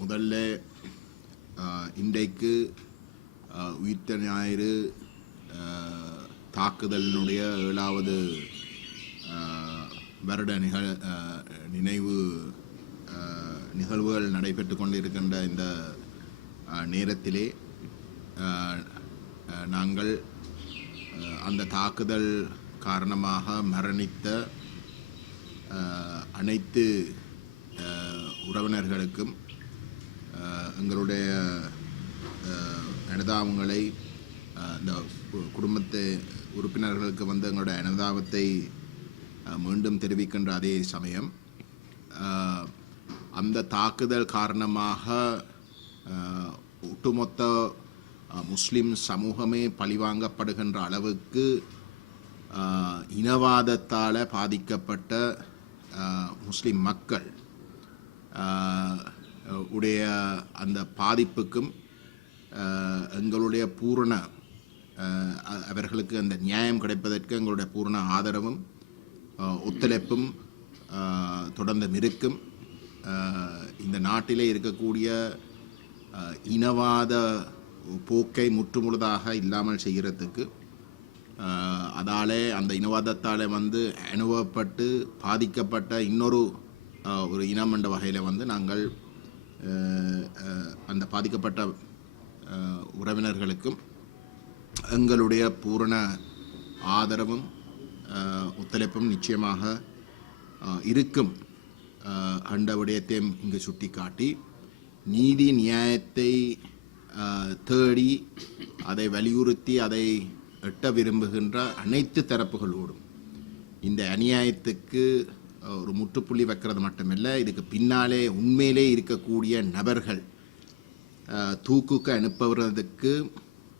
முதல்ல இன்றைக்கு உயிர்த்த ஞாயிறு தாக்குதலினுடைய 7வது வருட நினைவு நிகழ்வுகள் நடைபெற்று கொண்டிருக்கின்ற இந்த நேரத்திலே நாங்கள் அந்த தாக்குதல் காரணமாக மரணித்த அனைத்து உறவினர்களுக்கும் எங்களுடைய அனுதாபங்களை இந்த குடும்பத்தை உறுப்பினர்களுக்கு வந்து எங்களுடைய அனுதாபத்தை மீண்டும் தெரிவிக்கின்ற அதே சமயம் அந்த தாக்குதல் காரணமாக ஒட்டுமொத்த முஸ்லிம் சமூகமே பழிவாங்கப்படுகின்ற அளவுக்கு இனவாதத்தால் பாதிக்கப்பட்ட முஸ்லிம் மக்கள் உடைய அந்த பாதிப்புக்கும் எங்களுடைய பூரண அவர்களுக்கு அந்த நியாயம் கிடைப்பதற்கு எங்களுடைய பூரண ஆதரவும் ஒத்துழைப்பும் தொடர்ந்து இருக்கும். இந்த நாட்டிலே இருக்கக்கூடிய இனவாத போக்கை முற்றுமுழுதாக இல்லாமல் செய்கிறதுக்கு அதாலே அந்த இனவாதத்தால் வந்து அனுபவப்பட்டு பாதிக்கப்பட்ட இன்னொரு ஒரு இனம் என்ற வகையில் வந்து நாங்கள் அந்த பாதிக்கப்பட்ட உறவினர்களுக்கும் எங்களுடைய பூரண ஆதரவும் ஒத்துழைப்பும் நிச்சயமாக இருக்கும் என்ற விடயத்தையும் இங்கு சுட்டி காட்டி நீதி நியாயத்தை தேடி அதை வலியுறுத்தி அதை எட்ட விரும்புகின்ற அனைத்து தரப்புகளோடும் இந்த அநியாயத்துக்கு ஒரு முற்றுப்புள்ளி வைக்கிறது மட்டுமில்லை, இதுக்கு பின்னாலே உண்மையிலே இருக்கக்கூடிய நபர்கள் தூக்குக்கு அனுப்புவதற்கு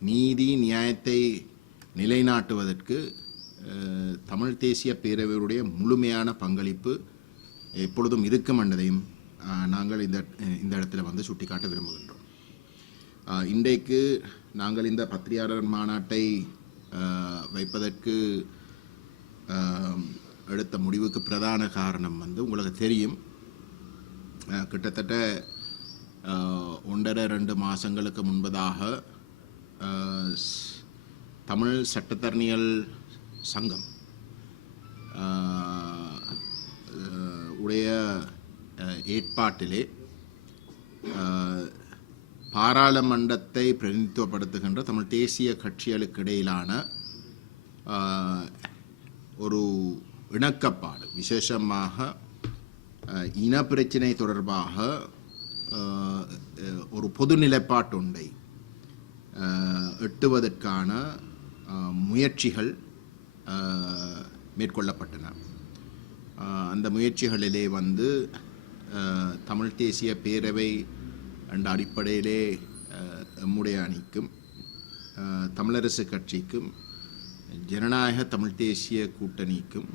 நீதி நியாயத்தை நிலைநாட்டுவதற்கு தமிழ் தேசிய பேரவையுடைய முழுமையான பங்களிப்பு எப்பொழுதும் இருக்கும் என்பதையும் நாங்கள் இந்த இடத்துல வந்து சுட்டிக்காட்ட விரும்புகின்றோம். இன்றைக்கு நாங்கள் இந்த பத்திரிகையாளர் மாநாட்டை வைப்பதற்கு எடுத்த முடிவுக்கு பிரதான காரணம் வந்து உங்களுக்கு தெரியும், கிட்டத்தட்ட 1.5-2 மாதங்களுக்கு முன்பதாக தமிழ் சட்டத்தரணிகள் சங்கம் உடைய ஏற்பாட்டிலே பாராளுமன்றத்தை பிரதிநிதித்துவப்படுத்துகின்ற தமிழ் தேசிய கட்சிகளுக்கு இடையிலான ஒரு இணக்கப்பாடு, விசேஷமாக இனப்பிரச்சினை தொடர்பாக ஒரு பொது நிலைப்பாட்டு ஒன்றை எட்டுவதற்கான முயற்சிகள் மேற்கொள்ளப்பட்டன. அந்த முயற்சிகளிலே வந்து தமிழ் தேசிய பேரவை என்ற அடிப்படையிலே நம்முடைய அணிக்கும் தமிழரசு கட்சிக்கும் ஜனநாயக தமிழ் தேசிய கூட்டணிக்கும்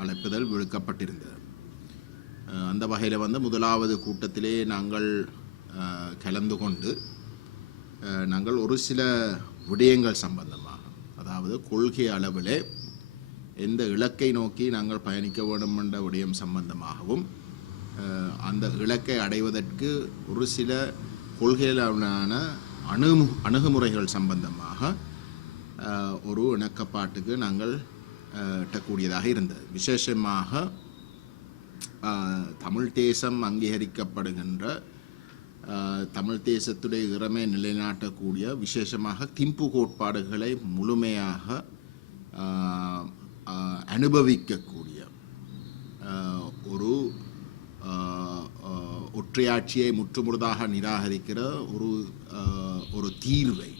அழைப்புதல் விடுக்கப்பட்டிருந்தது. அந்த வகையில் வந்து முதலாவது கூட்டத்திலே நாங்கள் கலந்து கொண்டு நாங்கள் ஒரு சில விடயங்கள் சம்பந்தமாக, அதாவது கொள்கை அளவிலே எந்த இலக்கை நோக்கி நாங்கள் பயணிக்க வேண்டும் என்ற விடயம் சம்பந்தமாகவும் அந்த இலக்கை அடைவதற்கு ஒரு சில கொள்கையிலான அணுகுமுறைகள் சம்பந்தமாக ஒரு இணக்கப்பாட்டுக்கு நாங்கள் எட்டக்கூடியதாக இருந்தது. விசேஷமாக தமிழ் தேசம் அங்கீகரிக்கப்படுகின்ற தமிழ் தேசத்துடைய இறமை நிலைநாட்டக்கூடிய விசேஷமாக திம்பு கோட்பாடுகளை முழுமையாக அனுபவிக்கக்கூடிய ஒரு ஒற்றையாட்சியை முற்றுமுழுதாக நிராகரிக்கிற ஒரு தீர்வை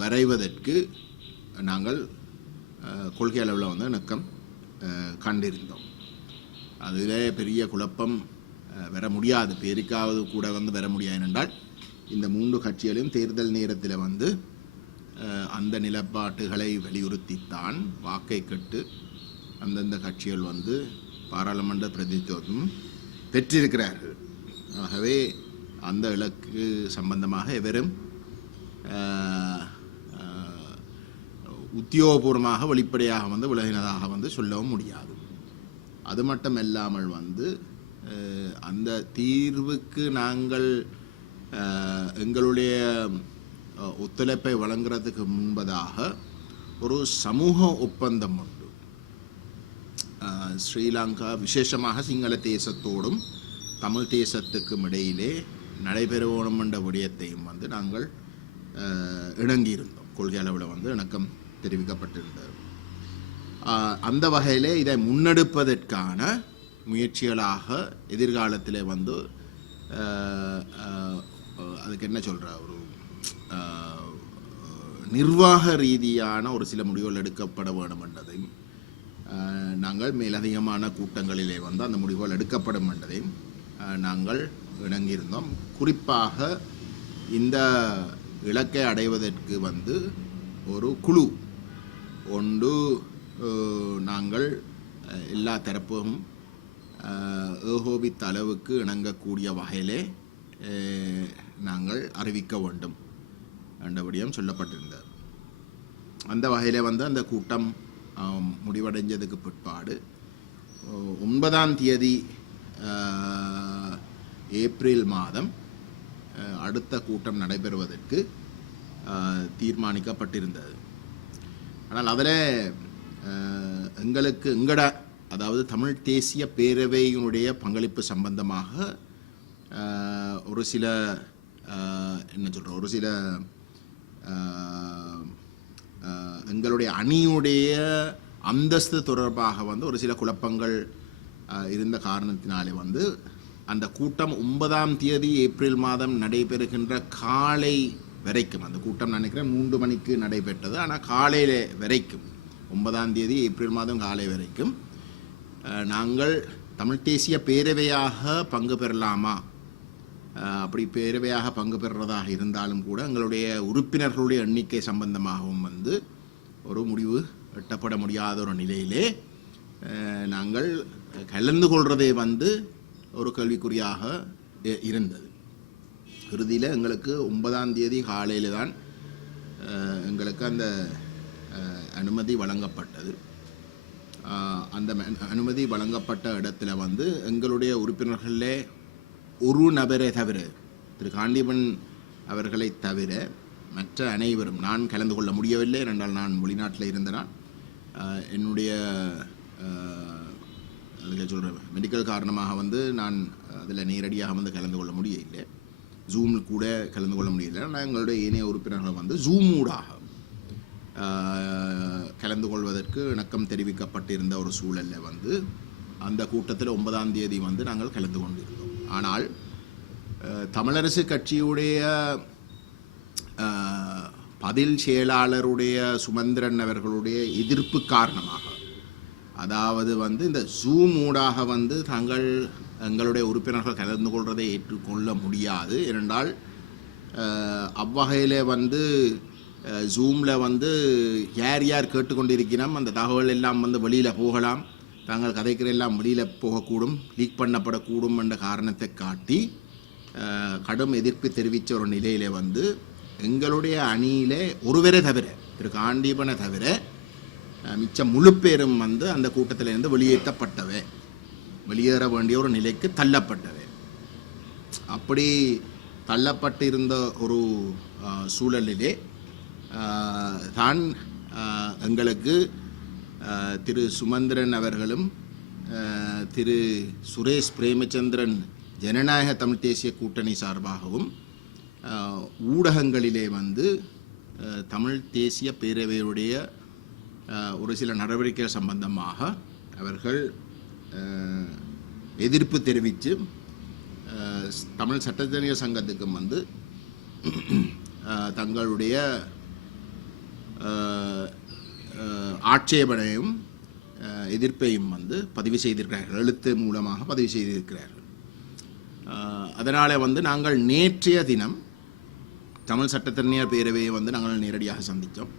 வரைவதற்கு நாங்கள் கொள்கை அளவில் வந்து இணக்கம் கண்டிருந்தோம். அதிலே பெரிய குழப்பம் வர முடியாது, பேருக்காவது கூட வந்து வர முடியாது என்றால் இந்த 3 கட்சிகளையும் தேர்தல் நேரத்தில் வந்து அந்த நிலப்பாட்டுகளை வலியுறுத்தித்தான் வாக்கை கட்டு அந்தந்த கட்சிகள் வந்து பாராளுமன்ற பிரதிநிதித்துவம் பெற்றிருக்கிறார்கள். ஆகவே அந்த இலக்கு சம்பந்தமாக எவரும் உத்தியோகபூர்வமாக வெளிப்படையாக வந்து விலகினதாக வந்து சொல்லவும் முடியாது. அது மட்டுமல்லாமல் வந்து அந்த தீர்வுக்கு நாங்கள் எங்களுடைய ஒத்துழைப்பை வழங்குறதுக்கு முன்பதாக ஒரு சமூக ஒப்பந்தம் உண்டு. ஸ்ரீலங்கா விசேஷமாக சிங்கள தேசத்தோடும் தமிழ் தேசத்துக்கும் இடையிலே நடைபெறணும் என்ற விடயத்தையும் வந்து நாங்கள் இணங்கியிருந்தோம். கொள்கை அளவில் வந்து இணக்கம் தெரிவிக்கப்பட்டிருந்தது. அந்த வகையிலே இதை முன்னெடுப்பதற்கான முயற்சிகளாக எதிர்காலத்தில் வந்து அதுக்கு என்ன சொல்கிற ஒரு நிர்வாக ரீதியான ஒரு சில முடிவுகள் எடுக்கப்பட வேண்டும் என்றதையும் நாங்கள் மேலதிகமான கூட்டங்களிலே வந்து அந்த முடிவுகள் எடுக்கப்படும் என்றதையும் நாங்கள் இணங்கியிருந்தோம். குறிப்பாக இந்த இலக்கை அடைவதற்கு வந்து ஒரு குழு ஒன்று நாங்கள் எல்லா தரப்பும் ஏகோபித்த அளவுக்கு இணங்கக்கூடிய வகையிலே நாங்கள் அறிவிக்க வேண்டும் என்றபடியும் சொல்லப்பட்டிருந்தது. அந்த வகையில் வந்து அந்த கூட்டம் முடிவடைஞ்சதுக்கு பிற்பாடு 9ஆம் தேதி ஏப்ரல் மாதம் அடுத்த கூட்டம் நடைபெறுவதற்கு தீர்மானிக்கப்பட்டிருந்தது. ஆனால் அதில் எங்களுக்கு அதாவது தமிழ் தேசிய பேரவையினுடைய பங்களிப்பு சம்பந்தமாக ஒரு சில எங்களுடைய அணியுடைய அந்தஸ்து தொடர்பாக வந்து ஒரு சில குழப்பங்கள் இருந்த காரணத்தினாலே வந்து அந்த கூட்டம் 9ஆம் தேதி ஏப்ரல் மாதம் நடைபெறுகின்ற காலை வரைக்கும், அந்த கூட்டம் நினைக்கிறேன் 3 மணிக்கு நடைபெற்றது, ஆனால் காலையில் வரைக்கும் 9ஆம் தேதி ஏப்ரல் மாதம் காலை வரைக்கும் நாங்கள் தமிழ் தேசிய பேரவையாக பங்கு பெறலாமா, அப்படி பேரவையாக பங்கு பெறுறதாக இருந்தாலும் கூட எங்களுடைய உறுப்பினர்களுடைய எண்ணிக்கை சம்பந்தமாகவும் வந்து ஒரு முடிவு எட்டப்பட முடியாத ஒரு நிலையிலே நாங்கள் கலந்து கொள்வதே வந்து ஒரு கேள்விக்குறியாக இருந்தது. இறுதியில் எங்களுக்கு 9ஆம் தேதி காலையில் தான் எங்களுக்கு அந்த அனுமதி வழங்கப்பட்டது. அந்த அனுமதி வழங்கப்பட்ட இடத்துல வந்து எங்களுடைய உறுப்பினர்களே ஒரு நபரை தவிர, திரு காண்டீபன் அவர்களை தவிர மற்ற அனைவரும், நான் கலந்து கொள்ள முடியவில்லை என்றால் நான் வெளிநாட்டில் இருந்தனால் என்னுடைய அதுக்கு சொல்கிறேன் மெடிக்கல் காரணமாக வந்து நான் அதில் நேரடியாக வந்து கலந்து கொள்ள முடியவில்லை, ஜூமில் கூட கலந்து கொள்ள முடியலை. நான் எங்களுடைய ஏனைய உறுப்பினர்கள் வந்து ஜூமூடாக கலந்து கொள்வதற்கு இணக்கம் தெரிவிக்கப்பட்டிருந்த ஒரு சூழலில் வந்து அந்த கூட்டத்தில் 9ஆம் தேதி வந்து நாங்கள் கலந்து கொண்டிருந்தோம். ஆனால் தமிழரசு கட்சியுடைய பதில் செயலாளருடைய சுமந்திரன் அவர்களுடைய எதிர்ப்பு காரணமாக, அதாவது வந்து இந்த ஜூம் ஊடாக வந்து தாங்கள் எங்களுடைய உறுப்பினர்கள் கலந்து கொள்வதை ஏற்றுக்கொள்ள முடியாது என்றால் அவ்வகையில் வந்து ஜூமில் வந்து யார் யார் கேட்டுக்கொண்டிருக்கிறோம் அந்த தகவல் எல்லாம் வந்து வெளியில் போகலாம், தாங்கள் கதைக்கிற எல்லாம் வெளியில் போகக்கூடும், லீக் பண்ணப்படக்கூடும் என்ற காரணத்தை காட்டி கடும் எதிர்ப்பு தெரிவித்த ஒரு நிலையிலே வந்து எங்களுடைய அணியிலே ஒருவரை தவிர, திரு காண்டீபனை தவிர மிச்சம் முழு பேரும் வந்து அந்த கூட்டத்திலிருந்து வெளியேற்றப்பட்டவை, வெளியேற வேண்டிய ஒரு நிலைக்கு தள்ளப்பட்டவை. அப்படி தள்ளப்பட்டிருந்த ஒரு சூழலிலே தான் எங்களுக்கு திரு சுமந்திரன் அவர்களும் திரு சுரேஷ் பிரேமச்சந்திரன் ஜனநாயக தமிழ் தேசிய கூட்டணி சார்பாகவும் ஊடகங்களிலே வந்து தமிழ் தேசிய பேரவையுடைய ஒரு சில நடவடிக்கைகள் சம்பந்தமாக அவர்கள் எதிர்ப்பு தெரிவித்து தமிழ் சட்டத்தரணியர் சங்கத்துக்கும் வந்து தங்களுடைய ஆட்சேபனையும் எதிர்ப்பையும் வந்து பதிவு செய்திருக்கிறார்கள், எழுத்து மூலமாக பதிவு செய்திருக்கிறார்கள். அதனால் வந்து நாங்கள் நேற்றைய தினம் தமிழ் சட்டத்தரணியர் பேரவையை வந்து நாங்கள் நேரடியாக சந்தித்தோம்.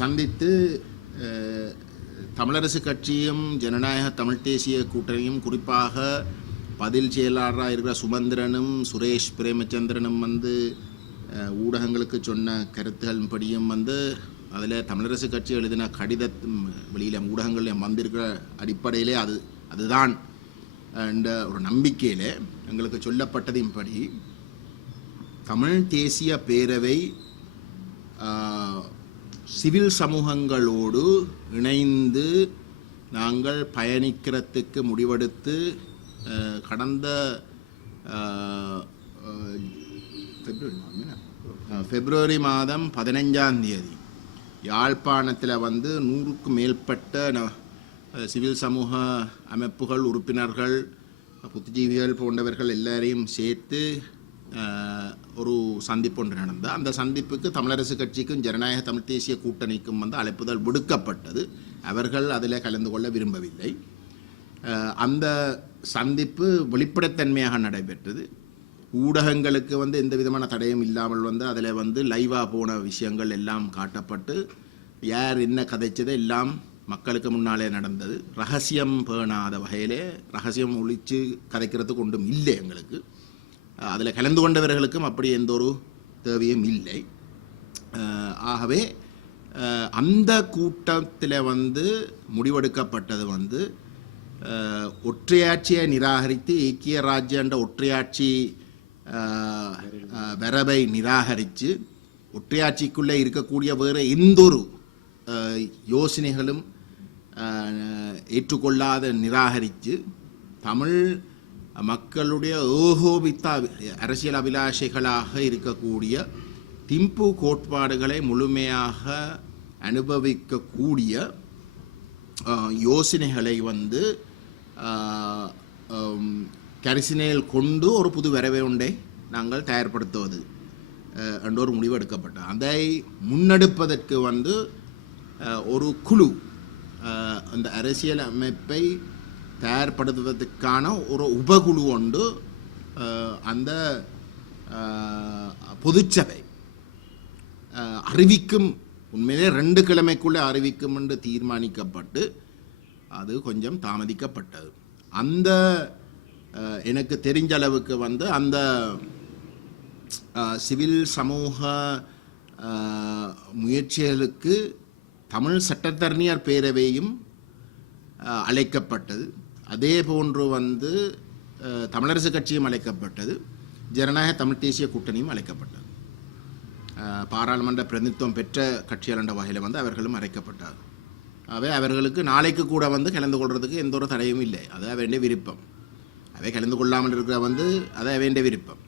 சந்தித்து தமிழரசு கட்சியும் ஜனநாயக தமிழ் தேசிய கூட்டணியும் குறிப்பாக பதில் செயலாளராக இருக்கிற சுமந்திரனும் சுரேஷ் பிரேமச்சந்திரனும் வந்து ஊடகங்களுக்கு சொன்ன கருத்துகளின் படியும் வந்து அதில் தமிழரசு கட்சி எழுதின கடித வெளியில் ஊடகங்களில் வந்திருக்கிற அடிப்படையிலே அதுதான் என்ற ஒரு நம்பிக்கையில் எங்களுக்கு சொல்லப்பட்டதின்படி தமிழ் தேசிய பேரவை சிவில் சமூகங்களோடு இணைந்து நாங்கள் பயணிக்கிறதுக்கு முடிவெடுத்து கடந்த பிப்ரவரி மாதம் 15ஆம் தேதி யாழ்ப்பாணத்தில் 100க்கும் மேற்பட்ட சிவில் சமூக அமைப்புகள் உறுப்பினர்கள் புத்திஜீவிகள் போன்றவர்கள் எல்லாரையும் சேர்த்து ஒரு சந்திப்பு ஒன்று நடந்தது. அந்த சந்திப்புக்கு தமிழரசு கட்சிக்கும் ஜனநாயக தமிழ் தேசிய கூட்டணிக்கும் அழைப்புதல் விடுக்கப்பட்டது. அவர்கள் அதில் கலந்து கொள்ள விரும்பவில்லை. அந்த சந்திப்பு வெளிப்படைத்தன்மையாக நடைபெற்றது. ஊடகங்களுக்கு எந்த விதமான தடையும் இல்லாமல் அதில் லைவாக போன விஷயங்கள் எல்லாம் காட்டப்பட்டு யார் என்ன கதைச்சதை எல்லாம் மக்களுக்கு முன்னாலே நடந்தது. ரகசியம் பேணாத வகையிலே ரகசியம் ஒழித்து கதைக்கிறதுக்கு ஒன்றும் இல்லை எங்களுக்கு. அதில் கலந்து கொண்டவர்களுக்கும் அப்படி எந்த ஒரு தேவையும் இல்லை. ஆகவே அந்த கூட்டத்தில் முடிவெடுக்கப்பட்டது ஒற்றையாட்சியை நிராகரித்து ஐக்கிய ராஜ்ய என்ற ஒற்றையாட்சி வரவை நிராகரித்து ஒற்றையாட்சிக்குள்ளே இருக்கக்கூடிய வேறு எந்தொரு யோசனைகளும் ஏற்றுக்கொள்ளாத நிராகரித்து தமிழ் மக்களுடைய ஏகோபித்த அரசியல் அபிலாஷைகளாக இருக்கக்கூடிய திம்பு கோட்பாடுகளை முழுமையாக அனுபவிக்கக்கூடிய யோசனைகளை கரிசனையில் கொண்டு ஒரு புது வரவை ஒன்றை நாங்கள் தயார்படுத்துவது என்ற ஒரு முடிவு எடுக்கப்பட்டது. அதை முன்னெடுப்பதற்கு ஒரு குழு அந்த அரசியல் அமைப்பை தயார்படுத்துவதற்கான ஒரு உபகுழு ஒன்று அந்த பொதுச்சபை அறிவிக்கும், உண்மையிலே 2 கிழமைக்குள்ளே அறிவிக்கும் என்று தீர்மானிக்கப்பட்டு அது கொஞ்சம் தாமதிக்கப்பட்டது. அந்த எனக்கு தெரிஞ்ச அளவுக்கு அந்த சிவில் சமூக முயற்சிகளுக்கு தமிழ் சட்டத்தரணியர் பேரவையும் அழைக்கப்பட்டது. அதே போன்று தமிழரசு கட்சியும் அழைக்கப்பட்டது. ஜனநாயக தமிழ் தேசிய கூட்டணியும் அழைக்கப்பட்டது. பாராளுமன்ற பிரதிநிதித்துவம் பெற்ற கட்சிகள் என்ற வகையில் அவர்களும் அழைக்கப்பட்டார். அவை அவர்களுக்கு நாளைக்கு கூட கலந்து கொள்வதற்கு எந்த ஒரு தடையும் இல்லை. அது வேண்டிய விருப்பம். அவை கலந்து கொள்ளாமல் இருக்கிற அதை வேண்டிய விருப்பம்.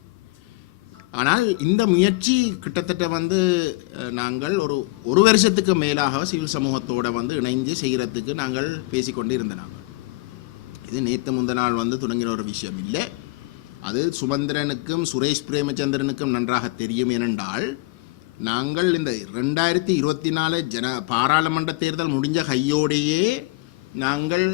ஆனால் இந்த முயற்சி கிட்டத்தட்ட நாங்கள் ஒரு வருஷத்துக்கு மேலாக சிவில் சமூகத்தோடு இணைந்து செய்கிறதுக்கு நாங்கள் பேசிக்கொண்டு இருந்த நாங்கள். இது நேற்று முந்த நாள் தொடங்கின ஒரு விஷயம் இல்லை. அது சுமந்திரனுக்கும் சுரேஷ் பிரேமச்சந்திரனுக்கும் நன்றாக தெரியும். ஏனென்றால் நாங்கள் இந்த 2024 பாராளுமன்ற தேர்தல் முடிஞ்ச கையோடையே நாங்கள்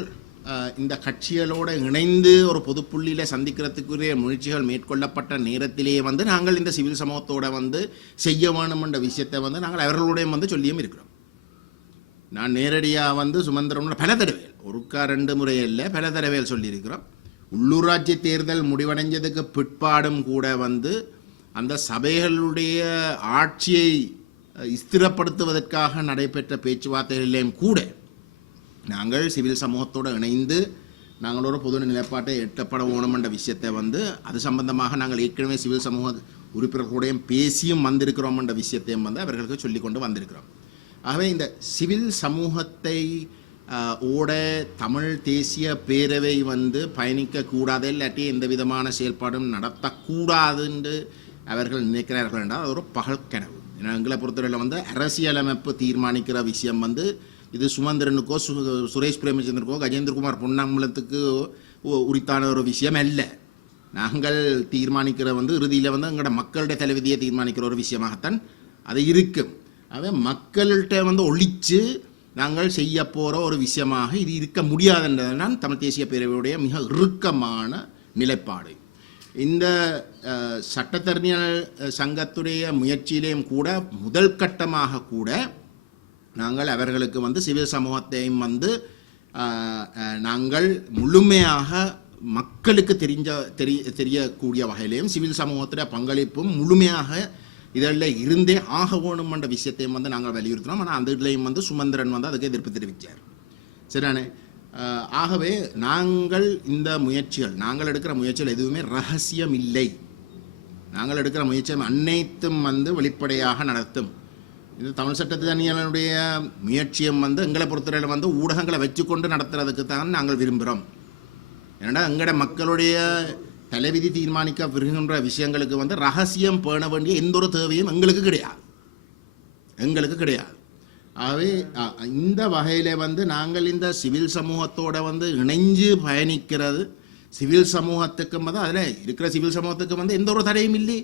இந்த கட்சிகளோடு இணைந்து ஒரு பொதுப்புள்ளியில் சந்திக்கிறதுக்குரிய முயற்சிகள் மேற்கொள்ளப்பட்ட நேரத்திலேயே நாங்கள் இந்த சிவில் சமூகத்தோடு செய்ய வேணும் என்ற விஷயத்தை நாங்கள் அவர்களுடைய சொல்லியும் இருக்கிறோம். நான் நேரடியாக சுமந்திரனோட பல தடவைகள், ஒருக்கா 2 முறை இல்லை, பல தடவைகள் சொல்லியிருக்கிறோம். உள்ளூராட்சி தேர்தல் முடிவடைஞ்சதுக்கு பிற்பாடும் கூட அந்த சபைகளுடைய ஆட்சியை ஸ்திரப்படுத்துவதற்காக நடைபெற்ற பேச்சுவார்த்தைகளிலேயும் கூட நாங்கள் சிவில் சமூகத்தோடு இணைந்து நாங்கள் ஒரு பொது நிலைப்பாட்டை எட்டப்பட வேணும் என்ற விஷயத்தை அது சம்பந்தமாக நாங்கள் ஏற்கனவே சிவில் சமூக உறுப்பினர்களுடையும் பேசியும் வந்திருக்கிறோம் என்ற விஷயத்தையும் அவர்களுக்கு சொல்லிக்கொண்டு வந்திருக்கிறோம். ஆகவே இந்த சிவில் சமூகத்தை ஓட தமிழ் தேசிய பேரவை பயணிக்கக்கூடாது, இல்லாட்டி எந்த விதமான செயல்பாடும் நடத்தக்கூடாது என்று அவர்கள் நினைக்கிறார்கள் என்றால் அது ஒரு பகல் கனவு. ஏன்னா எங்களை பொறுத்தவரையில் அரசியலமைப்பு தீர்மானிக்கிற விஷயம் இது சுமந்திரனுக்கோ சுரேஷ் பிரேமச்சந்திரனுக்கோ கஜேந்திரகுமார் பொன்னம்பலத்துக்கு உரித்தான ஒரு விஷயம் அல்ல. நாங்கள் தீர்மானிக்கிற இறுதியில் எங்களோட மக்களுடைய தலைவிதியை தீர்மானிக்கிற ஒரு விஷயமாகத்தான் அது இருக்கும். அதை மக்கள்கிட்ட ஒழித்து நாங்கள் செய்ய போகிற ஒரு விஷயமாக இது இருக்க முடியாதுன்றதுதான் தமிழ் தேசிய பேரவையுடைய மிக இறுக்கமான நிலைப்பாடு. இந்த சட்டத்தரணியர் சங்கத்துடைய முயற்சியிலேயும் கூட முதல் கட்டமாக கூட நாங்கள் அவர்களுக்கு சிவில் சமூகத்தையும் நாங்கள் முழுமையாக மக்களுக்கு தெரியக்கூடிய வகையிலையும் சிவில் சமூகத்துடைய பங்களிப்பும் முழுமையாக இதில் இருந்தே ஆக வேணும் என்ற விஷயத்தையும் நாங்கள் வலியுறுத்தினோம். ஆனால் அந்த இதுலேயும் சுமந்திரன் அதுக்கு எதிர்ப்பு தெரிவித்தார். சரிதானே? ஆகவே நாங்கள் இந்த முயற்சிகள் நாங்கள் எடுக்கிற முயற்சிகள் எதுவுமே ரகசியம் இல்லை. நாங்கள் எடுக்கிற முயற்சிகள் அனைத்தும் வெளிப்படையாக நடத்தும். இந்த தமிழ் சட்டத்தணிகளுடைய முயற்சியம் எங்களை பொறுத்தவரையில் ஊடகங்களை வச்சுக்கொண்டு நடத்துறதுக்கு தான் நாங்கள் விரும்புகிறோம். ஏன்னா எங்களோட மக்களுடைய தலைவிதி தீர்மானிக்க விரும்புகின்ற விஷயங்களுக்கு ரகசியம் பேண வேண்டிய எந்த ஒரு தேவையும் எங்களுக்கு கிடையாது. ஆகவே இந்த வகையில் நாங்கள் இந்த சிவில் சமூகத்தோடு இணைஞ்சு பயணிக்கிறது. சிவில் சமூகத்துக்கும் அதில் இருக்கிற சிவில் சமூகத்துக்கு எந்த ஒரு தடையும் இல்லை.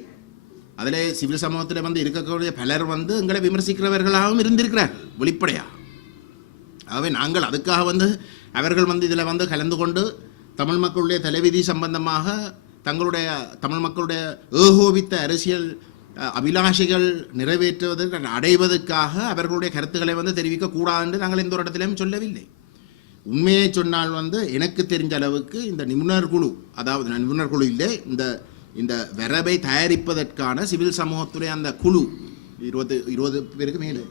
அதில் சிவில் சமூகத்தில் இருக்கக்கூடிய பலர் எங்களை விமர்சிக்கிறவர்களாகவும் இருந்திருக்கிறார்கள் வெளிப்படையாக. ஆகவே நாங்கள் அதுக்காக அவர்கள் இதில் கலந்து கொண்டு தமிழ் மக்களுடைய தலைவிதி சம்பந்தமாக தங்களுடைய தமிழ் மக்களுடைய ஏகோபித்த அரசியல் அபிலாஷைகள் நிறைவேற்றுவதற்கு அடைவதற்காக அவர்களுடைய கருத்துக்களை தெரிவிக்கக்கூடாது என்று நாங்கள் எந்த ஒரு இடத்திலையும் சொல்லவில்லை. உண்மையை சொன்னால் எனக்கு தெரிஞ்ச அளவுக்கு இந்த நிபுணர் குழு, அதாவது நிபுணர் குழு இல்லை, இந்த வரவை தயாரிப்பதற்கான சிவில் சமூகத்துடைய அந்த குழு 20 பேருக்கு மேலே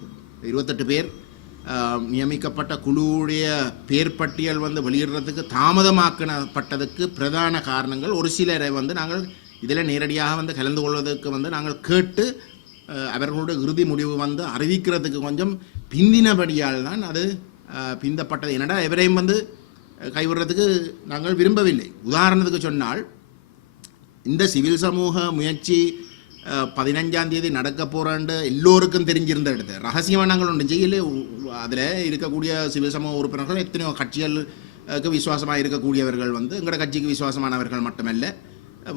28 பேர் நியமிக்கப்பட்ட குழுவுடைய பேர் பட்டியல் வெளியிடுறதுக்கு தாமதமாக்கப்பட்டதுக்கு பிரதான காரணங்கள் ஒரு சிலரை நாங்கள் இதில் நேரடியாக கலந்து கொள்வதற்கு நாங்கள் கேட்டு அவர்களுடைய இறுதி முடிவு அறிவிக்கிறதுக்கு கொஞ்சம் பிந்தினபடியால் தான் அது பிந்தப்பட்டது. என்னடா எவரையும் கைவிடுறதுக்கு நாங்கள் விரும்பவில்லை. உதாரணத்துக்கு சொன்னால், இந்த சிவில் சமூக முயற்சி 15ஆம் தேதி நடக்க போகிறான்னு எல்லோருக்கும் தெரிஞ்சிருந்த இடத்து ரகசியமாக நாங்கள் ஒன்று செய்யல. அதில் இருக்கக்கூடிய சிவில் சமூக உறுப்பினர்கள் எத்தனையோ கட்சிகளுக்கு விசுவாசமாக இருக்கக்கூடியவர்கள் எங்களோட கட்சிக்கு விசுவாசமானவர்கள் மட்டுமல்ல,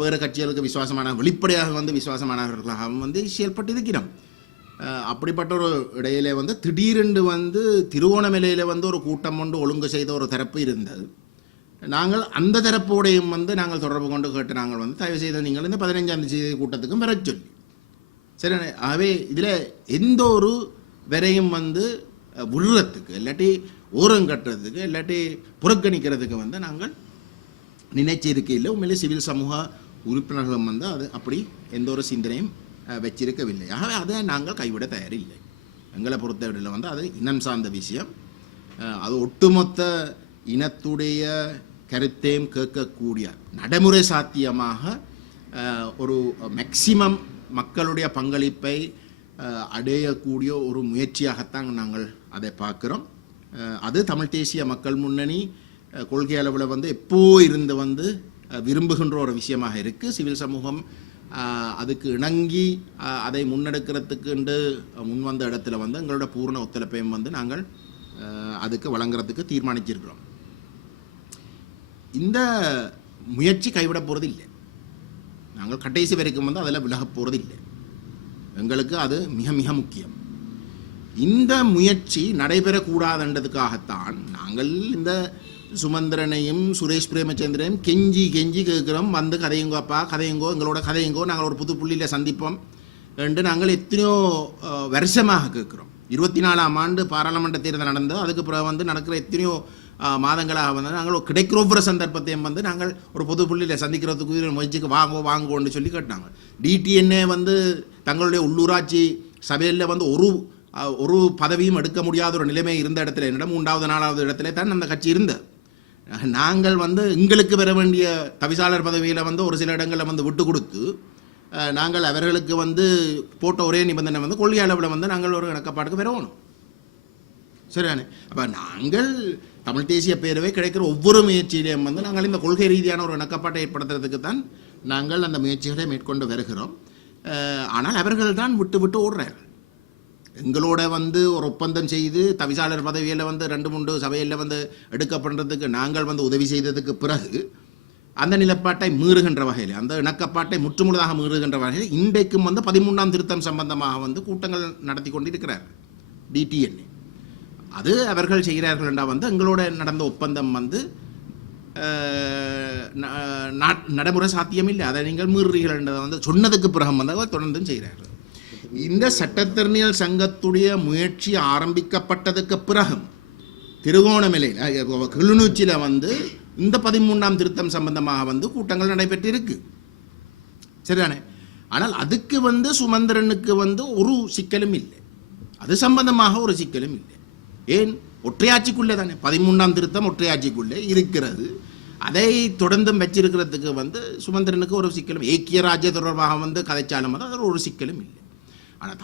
வேறு கட்சிகளுக்கு விசுவாசமான வெளிப்படையாக விசுவாசமானவர்களாகவும் செயல்பட்டிருக்கிறோம். அப்படிப்பட்ட ஒரு இடையிலே திடீரென்று திருவோணமலையில் ஒரு கூட்டம் ஒழுங்கு செய்த ஒரு தரப்பு இருந்தது. நாங்கள் அந்த தரப்போடையும் நாங்கள் தொடர்பு கொண்டு கேட்டு நாங்கள் தயவு செய்த நீங்கள் இந்த 15ஆம் தேதி கூட்டத்துக்கும் வர சொல்லி சரி. ஆகவே இதில் எந்த ஒரு வரையும் விடுறதுக்கு இல்லாட்டி ஓரம் கட்டுறதுக்கு இல்லாட்டி புறக்கணிக்கிறதுக்கு நாங்கள் நினைச்சிருக்கையில் உண்மையிலே சிவில் சமூக உறுப்பினர்களும் அது அப்படி எந்த ஒரு சிந்தனையும் வச்சிருக்கவில்லை. ஆகவே அதை நாங்கள் கைவிட தயாரில்லை. எங்களை பொறுத்தவரையில் அது இனம் சார்ந்த விஷயம். அது ஒட்டுமொத்த இனத்துடைய கருத்தையும் கேட்கக்கூடிய நடைமுறை சாத்தியமாக ஒரு மேக்சிமம் மக்களுடைய பங்களிப்பை அடையக்கூடிய ஒரு முயற்சியாகத்தான் நாங்கள் அதை பார்க்குறோம். அது தமிழ் தேசிய மக்கள் முன்னணி கொள்கை அளவில் எப்போ இருந்து விரும்புகின்ற ஒரு விஷயமாக இருக்குது. சிவில் சமூகம் அதுக்கு இணங்கி அதை முன்னெடுக்கிறதுக்கு முன்வந்த இடத்துல எங்களோட பூர்ண ஒத்துழைப்பையும் நாங்கள் அதுக்கு வழங்குறதுக்கு தீர்மானிச்சிருக்கிறோம். இந்த முயற்சி கைவிட போகிறது இல்லை. நாங்கள் கடைசி வரைக்கும் அதில் விலக போகிறது இல்லை. எங்களுக்கு அது மிக மிக முக்கியம். இந்த முயற்சி நடைபெறக்கூடாதுன்றதுக்காகத்தான் நாங்கள் இந்த சுமந்திரனையும் சுரேஷ் பிரேமச்சந்திரனையும் கெஞ்சி கேட்குறோம், கதையுங்கோ எங்களோட கதையுங்கோ, நாங்கள் ஒரு புது புள்ளியில் சந்திப்போம் என்று நாங்கள் எத்தனையோ வருஷமாக கேட்குறோம். 24ஆம் ஆண்டு பாராளுமன்ற தேர்தல் நடந்தது. அதுக்கு பிறகு நடக்கிற எத்தனையோ மாதங்களாக நாங்கள் கிடைக்கிற ஒவ்வொரு சந்தர்ப்பத்தையும் நாங்கள் ஒரு பொது புள்ளியில் சந்திக்கிறதுக்கு முயற்சிக்கு வாங்குவோன்னு சொல்லி கேட்டாங்க. டிடிஎன்ஏ தங்களுடைய உள்ளூராட்சி சபையில் ஒரு பதவியும் எடுக்க முடியாத ஒரு நிலைமை இருந்த இடத்துல, என்னிடம் 3வது 4வது இடத்துல தான் அந்த கட்சி இருந்தது. நாங்கள் எங்களுக்கு பெற வேண்டிய தவிசாளர் பதவியில் ஒரு சில இடங்களில் விட்டு கொடுத்து நாங்கள் அவர்களுக்கு போட்ட ஒரே நிபந்தனை கொள்கை அளவில் நாங்கள் ஒரு இணக்கப்பாட்டுக்கு பெறணும். சரியானே? அப்போ நாங்கள் தமிழ் தேசிய பேரவை கிடைக்கிற ஒவ்வொரு முயற்சியிலையும் நாங்கள் இந்த கொள்கை ரீதியான ஒரு இணக்கப்பாட்டை ஏற்படுத்துறதுக்கு தான் நாங்கள் அந்த முயற்சிகளை மேற்கொண்டு வருகிறோம். ஆனால் அவர்கள் தான் விட்டு ஓடுறார்கள். எங்களோட ஒரு ஒப்பந்தம் செய்து தவிசாளர் பதவியில் 2-3 சபையில் எடுக்கப்படுறதுக்கு நாங்கள் உதவி செய்ததுக்கு பிறகு அந்த நிலப்பாட்டை மீறுகின்ற வகையில், அந்த இணக்கப்பாட்டை முற்றுமுழுதாக மீறுகின்ற வகையில் இன்றைக்கும் 13ஆம் திருத்தம் சம்பந்தமாக கூட்டங்கள் நடத்தி கொண்டிருக்கிறார் டிடிஎன்ஏ. அது அவர்கள் செய்கிறார்கள் என்றால் எங்களோட நடந்த ஒப்பந்தம் நடைமுறை சாத்தியமில்லை. அதை நீங்கள் மீறுறீர்கள் என்றதை சொன்னதுக்கு பிறகு தொடர்ந்தும் செய்கிறார்கள். இந்த சட்டத்தரணியல் சங்கத்துடைய முயற்சி ஆரம்பிக்கப்பட்டதுக்கு பிறகு திருகோணமலையில் கிளிநொச்சியில் இந்த 13ஆம் திருத்தம் சம்பந்தமாக கூட்டங்கள் நடைபெற்றிருக்கு. சரிதானே? ஆனால் அதுக்கு சுமந்திரனுக்கு ஒரு சிக்கலும் இல்லை. அது சம்பந்தமாக ஒரு சிக்கலும் இல்லை. ஏன்? ஒற்றையாட்சிக்குள்ளே தானே 13ஆம் திருத்தம் ஒற்றையாட்சிக்குள்ளே இருக்கிறது. அதை தொடர்ந்தும் வச்சிருக்கிறதுக்கு வந்து சுமந்திரனுக்கு ஒரு சிக்கலும், ஏக்கிய ராஜ்ய தொடர்பாக வந்து கதைச்சாலும் அது ஒரு சிக்கலும் இல்லை. ஆனால்